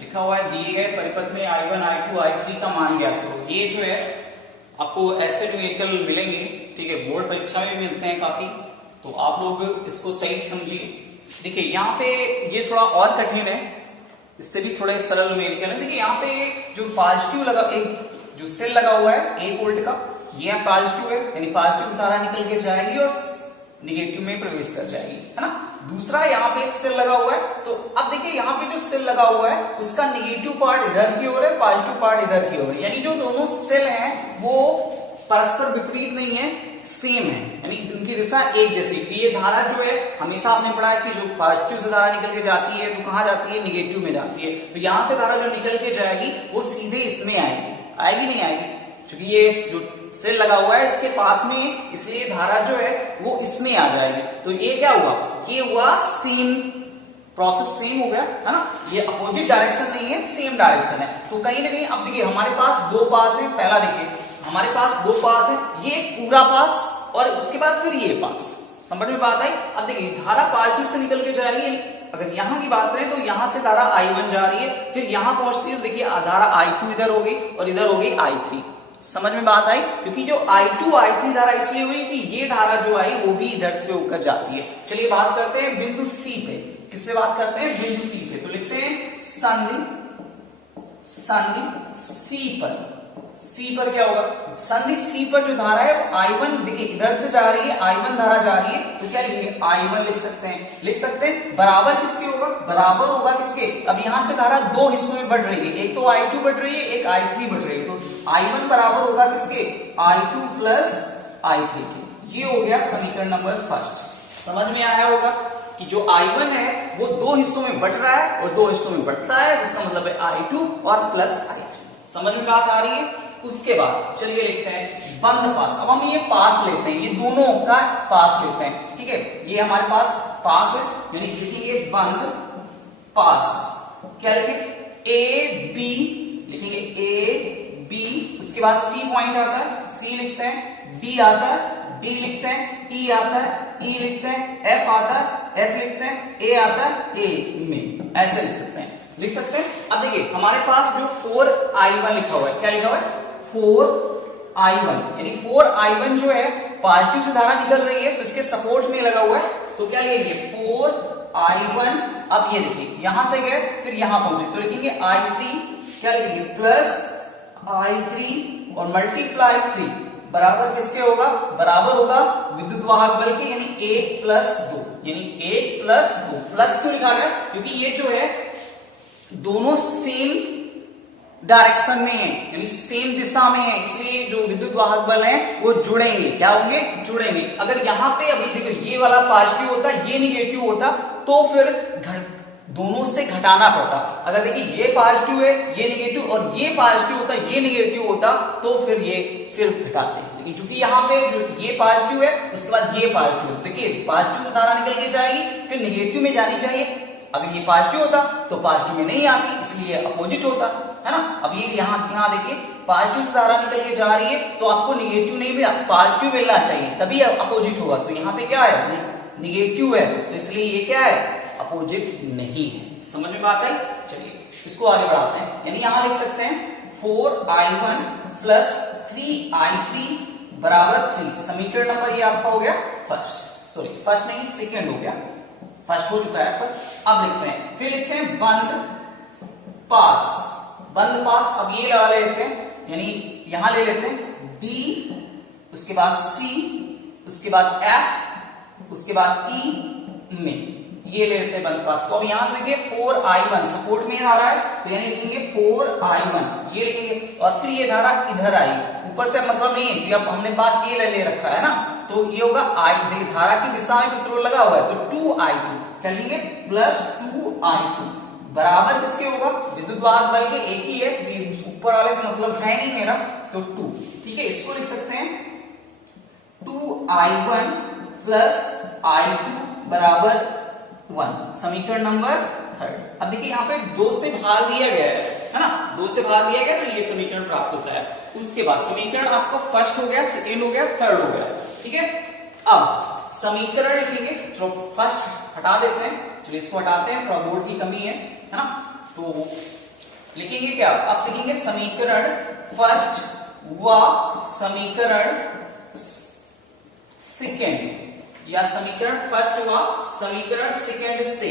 लिखा हुआ है दिए गए परिपथ में I1, I2, I3 का मान ज्ञात करो। ये जो है आपको ऐसे न्यूमेरिकल मिलेंगे, ठीक है, बोर्ड परीक्षा में मिलते हैं काफी, तो आप लोग इसको सही समझिए। देखिए यहाँ पे ये थोड़ा और कठिन है, इससे भी थोड़े सरल न्यूमेरिकल है। देखिए यहाँ पे जो पॉजिटिव लगा, एक जो सेल लगा हुआ है 1 वोल्ट का, ये पॉजिटिव है, यानी पॉजिटिव धारा निकल के जाएगी और निगेटिव में प्रवेश कर जाएगी, है ना। दूसरा यहाँ पे एक सेल लगा हुआ है, तो अब देखिए यहाँ पे जो सेल लगा हुआ है उसका निगेटिव पार्ट इधर की ओर है, पॉजिटिव पार्ट इधर की ओर है, यानी जो दोनों सेल हैं वो परस्पर विपरीत नहीं है, सेम है, यानी उनकी दिशा एक जैसी। ये धारा जो है हमेशा आपने पढ़ा है कि जो पॉजिटिव से धारा निकल के जाती है तो कहाँ जाती है, निगेटिव में जाती है। तो यहाँ से धारा जो निकल के जाएगी वो सीधे इसमें आएगी, आएगी नहीं आएगी, क्योंकि ये जो सेल लगा हुआ है इसके पास में, इसलिए धारा जो है वो इसमें आ जाएगी। तो ये क्या हुआ, ये हुआ सेम प्रोसेस, सेम हो गया, है ना। ये अपोजिट डायरेक्शन नहीं है, सेम डायरेक्शन है। तो कहीं ना कहीं अब देखिए हमारे पास दो पास है, पहला देखिए हमारे पास दो पास है, ये पूरा पास और उसके बाद फिर ये पास, समझ में बात आई। अब देखिए धारा पॉजिटिव से निकल के जाएगी, अगर यहाँ की बात करें तो यहाँ से धारा I1 जा रही है, फिर यहाँ पहुंचती है, देखिए धारा I2 इधर हो गई और इधर हो गई I3, समझ में बात आई। क्योंकि जो I2 I3 धारा इसलिए हुई कि ये धारा जो आई वो भी इधर से होकर जाती है। चलिए बात करते हैं बिंदु C पे, किस पे बात करते हैं, बिंदु C पे। तो लिखते हैं संधि C पर, C पर क्या होगा, संधि C पर जो धारा है वो I1, देखिए इधर से जा रही है, I1 धारा जा रही है, तो क्या लिखेंगे, I1 लिख सकते हैं, बराबर किसके होगा, बराबर होगा किसके। अब यहां से धारा दो हिस्सों में बढ़ रही है, एक तो I2 बढ़ रही है, एक I3 बढ़ रही है, तो I1 बराबर होगा किसके, I2 प्लस I3 के। ये हो गया समीकरण नंबर फर्स्ट। समझ में आया होगा कि जो I1 है वो दो हिस्सों में बढ़ रहा है और दो हिस्सों में बढ़ता है, इसका मतलब है I2 और प्लस I3। समझ में बात आ रही है। उसके बाद चलिए लिखते हैं बंद पास। अब हम ये पास लेते हैं, ये दोनों का पास लेते हैं, ठीक है, ये हमारे पास पास है, यानी लिखेंगे बंद पास। क्या लिखेंगे, ए बी, लिखेंगे ए बी, उसके बाद सी पॉइंट आता है, सी लिखते हैं, डी आता है, डी लिखते हैं, ई आता है, ई लिखते हैं, एफ आता है, एफ लिखते हैं, ए आता है, ए में, ऐसे लिख सकते हैं, लिख सकते हैं। अब देखिए हमारे पास जो 4I1 लिखा हुआ है, क्या लिखा हुआ है, 4I1, यानी 4I1 जो है पॉजिटिव से धारा निकल रही है तो इसके सपोर्ट में लगा हुआ है, तो क्या लिखेंगे 4I1। अब ये देखिए यहां से गए फिर यहां पहुंचे, तो लिखेंगे I3, क्या लिखेंगे प्लस I3 और मल्टीप्लाई 3 बराबर किसके होगा, बराबर होगा विद्युत वाहक बल के, यानी 1 प्लस 2, यानी 1 प्लस 2। प्लस क्यों लिखा गया, क्योंकि ये जो है दोनों सेम डायरेक्शन में है, यानी सेम दिशा में है, इसलिए जो विद्युत वाहक बल है वो जुड़ेंगे, क्या होंगे, जुड़ेंगे। अगर यहाँ पे अभी देखो ये वाला पॉजिटिव होता, ये निगेटिव होता, तो फिर दोनों से घटाना पड़ता। अगर देखिए ये पॉजिटिव है, ये निगेटिव, और ये पॉजिटिव होता, ये निगेटिव होता, तो फिर ये फिर घटाते हैं। लेकिन चूंकि यहाँ पे जो ये पॉजिटिव है उसके बाद ये पॉजिटिव है, देखिए पॉजिटिव धारा निकल के जाएगी फिर निगेटिव में जानी चाहिए, अगर ये पॉजिटिव होता तो पॉजिटिव में नहीं आती, इसलिए अपोजिट होता, है ना। अब ये यहाँ देखिए पॉजिटिव धारा निकल के जा रही है तो आपको निगेटिव नहीं मिला, पॉजिटिव मिलना चाहिए, तभी अपोजिट होगा। तो यहाँ पे क्या है, निगेटिव है, तो इसलिए ये क्या है, अपोजिट नहीं है। समझ में बात आई। चलिए इसको आगे बढ़ाते हैं, यानी यहां लिख सकते हैं 4I1 प्लस 3I3 बराबर 3। समीकरण नंबर ये आपका हो गया फर्स्ट, सॉरी फर्स्ट नहीं सेकेंड हो गया, फर्स्ट हो चुका है पर अब लिखते हैं, फिर लिखते हैं बंद पास, बंद पास। अब ये लगा लेते हैं, यानी यहां ले लेते हैं D, उसके बाद C, उसके बाद F, उसके बाद E में, ये ले लेते हैं बंद पास। तो अब यहां से लिखिए 4I1 सपोर्ट में आ रहा है, तो यानी लिखेंगे 4I1, ये लिखेंगे, और फिर ये धारा इधर आई, ऊपर से मतलब नहीं है कि अब हमने पास ये ले रखा है ना, तो ये होगा I, धारा की दिशा में पेट्रोल लगा हुआ है, तो 2I2 क्या लिखेंगे, प्लस 2I2 बराबर किसके होगा, विद्युत वाहक बल के एक ही है, ऊपर वाले से मतलब है नहीं मेरा, तो 2, ठीक है। इसको लिख सकते हैं 2I1 प्लस I2 बराबर 1, समीकरण नंबर थर्ड। अब देखिए यहाँ पे 2 से भाग दिया गया है ना, 2 से भाग दिया गया तो ये समीकरण प्राप्त होता है। उसके बाद समीकरण आपका फर्स्ट हो गया, सेकेंड हो गया, थर्ड हो गया, ठीक है। अब समीकरण लिखेंगे, जो फर्स्ट हटा देते हैं, चलिए इसको हटाते हैं, थोड़ा बोर्ड की कमी है ना, तो लिखेंगे क्या, अब लिखेंगे समीकरण फर्स्ट व समीकरण सेकेंड, या समीकरण फर्स्ट व समीकरण सेकेंड से,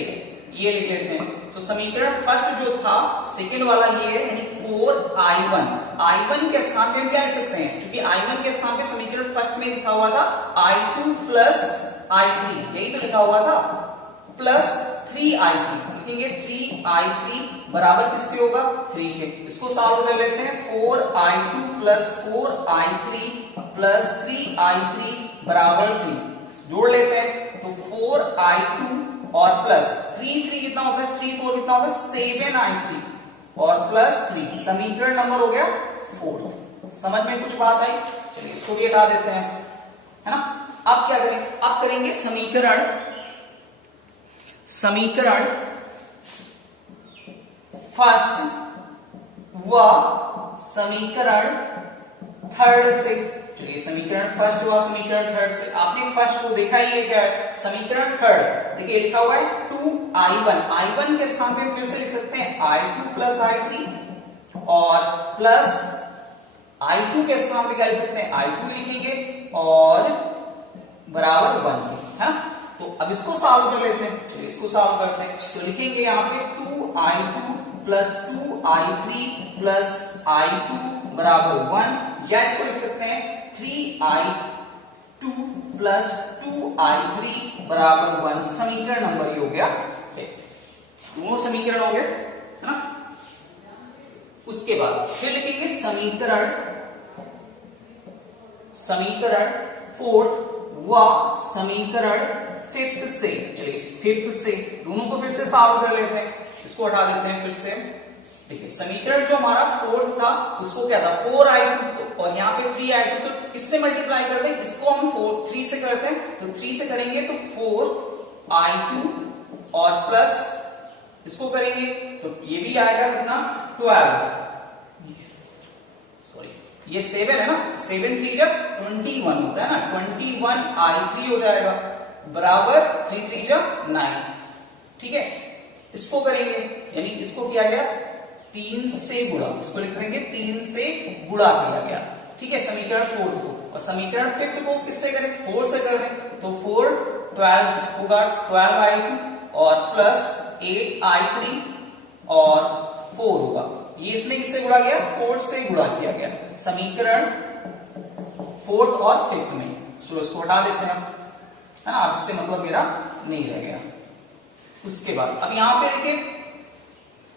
ये लिख लेते हैं। तो समीकरण फर्स्ट जो था, सेकेंड वाला ये है, यानी 4i1, i1 के स्थान पे हम क्या लिख सकते हैं, क्योंकि i1 के स्थान पे समीकरण फर्स्ट में लिखा हुआ था i2 प्लस i3, यही तो लिखा हुआ था, प्लस 3i3, लिखेंगे 3i3 बराबर किसके होगा, 3 के। इसको सॉल्व कर लेते हैं, 4i2 plus 4i3 plus 3i3 बराबर 3, जोड़ लेते हैं तो 4i2 और प्लस 3 कितना होता है, 3 4 कितना होता है, 7i3 और प्लस 3, समीकरण नंबर हो गया 4। समझ में कुछ बात आई? चलिए इसको भी हटा देते हैं, है ना। अब क्या करें, अब करेंगे समीकरण फर्स्ट व समीकरण थर्ड से। चलिए समीकरण फर्स्ट व समीकरण थर्ड से, आपने फर्स्ट को देखा ही है क्या है, समीकरण थर्ड देखिए लिखा हुआ है 2i1, i1 के स्थान पे फिर से लिख सकते हैं i2 प्लस i3 और प्लस i2 के स्थान पे क्या लिख सकते हैं, i2 लिखेंगे और बराबर 1, है ना। तो अब इसको सॉल्व कर लेते हैं, चलिए इसको सॉल्व करते हैं। तो लिखेंगे यहाँ पे 2i2 plus 2i3 plus i2 बराबर 1, या इसको लिख सकते हैं 3i2 प्लस 2i3 बराबर 1, समीकरण नंबर ये हो गया 8। दोनों समीकरण हो गए, है ना। उसके बाद फिर लिखेंगे समीकरण फोर्थ व समीकरण फिफ्थ से। चलिए फिफ्थ से दोनों को फिर से सॉल्व कर लेते हैं, इसको हटा देते हैं फिर से। देखिए समीकरण जो हमारा फोर्थ था उसको क्या था, 4i2 और यहाँ पे 3i2, तो किससे मल्टीप्लाई करते हैं, इसको हम 3 से करते हैं, तो 3 से करेंगे तो 4i2 और प्लस इसको करेंगे तो ये भी आएगा कितना, 12, ये 7 है ना, 7 3 जब 21 होता है ना, 21i3 हो जाएगा बराबर 3 3 जब 9, ठीक है। इसको करेंगे यानी इसको किया गया 3 से गुणा, इसको लिख देंगे 3 से गुणा किया गया, ठीक है, समीकरण फोर्थ को। और समीकरण फिफ्थ को किससे करें, 4 से कर दें, तो 4 12 होगा 12i2 और प्लस 8i3 और 4 होगा, ये इसमें किससे गुणा गया, 4 से गुणा किया गया, समीकरण फोर्थ और फिफ्थ में। चलो इसको हटा देते हैं, है ना, अब इससे मतलब मेरा नहीं रह गया। उसके बाद अब यहां पे देखिए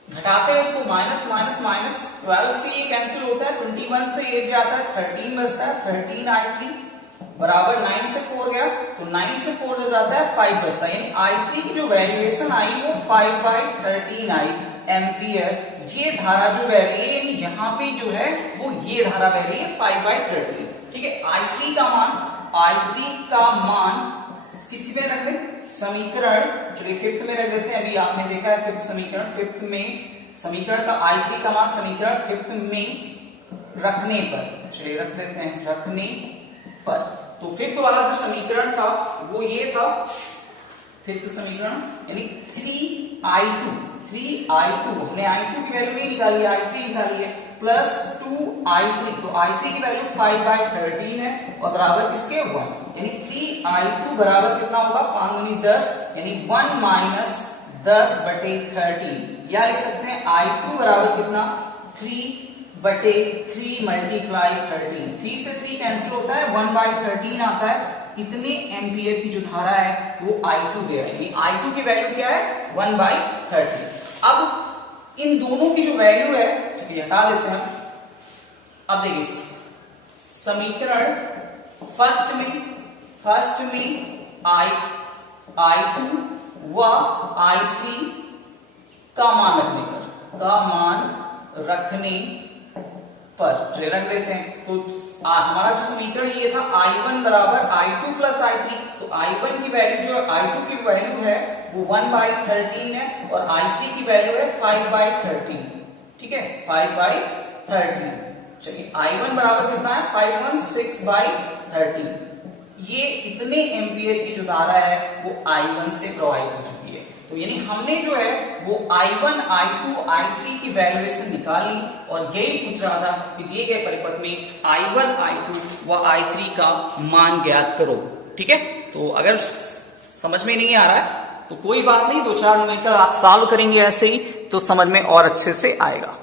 घटाते हैं इसको, माइनस माइनस माइनस, 12 से ये कैंसिल होता है, 21 से 8 जाता है, 13 बचता है, 13i3 बराबर 9 से 4 गया, तो 9 से 4 जो जाता है 5 बचता है, यानी i3 की जो वैल्यूएशन आई वो 5/13 आई एम्पियर। ये धारा जो बह रही है, यानी यहाँ पे जो है वो ये धारा बह रही है 5/13, ठीक है। i3 का मान किसी में रख दें, समीकरण, चलिए फिफ्थ में रख देते हैं, अभी आपने देखा है फिफ्थ समीकरण, फिफ्थ में समीकरण का i3 का मान समीकरण फिफ्थ में रखने पर, चलिए रख देते हैं रखने पर। तो फिफ्थ वाला जो समीकरण था वो ये था, फिफ्थ समीकरण यानी 3i2 हमने i2 की वैल्यू नहीं निकाली है, i3 निकाली है, प्लस 2i3, तो i3 की वैल्यू 5/13 है और बराबर किसके 1, यानी 3i2 बराबर कितना होगा, 5 10, यानी 1 माइनस 10/13, या लिख सकते हैं i2 बराबर कितना, 3/3 मल्टीप्लाई 13, 3 से 3 कैंसिल होता है, 1/13 आता है, इतने एम्पियर की जो धारा है वो i2 दे रही है, i2 की वैल्यू क्या है 1/13। अब इन दोनों की जो वैल्यू है हटा देते हैं। अब देखिए समीकरण फर्स्ट में i2 व i3 का मान रखने पर चलिए रख देते हैं। तो हमारा जो समीकरण ये था i1 बराबर i2 प्लस i3, तो i1 की वैल्यू जो i2 की वैल्यू है वो 1/13 है और i3 की वैल्यू है 5/13, ठीक है, 5/13। चलिए i1 बराबर कितना है 516/13, ये इतने एम्पियर की जो धारा है वो i1 से प्रोवाइड हो चुकी है। तो यानी हमने जो है वो I1, I2, I3 की वैल्यूएशन निकाल ली और यही पूछ रहा था कि दिए गए परिपथ में I1, I2 व I3 का मान ज्ञात करो। ठीक है, तो अगर समझ में नहीं आ रहा है तो कोई बात नहीं, 2-4 न्यूमेरिकल आप सॉल्व करेंगे ऐसे ही तो समझ में और अच्छे से आएगा।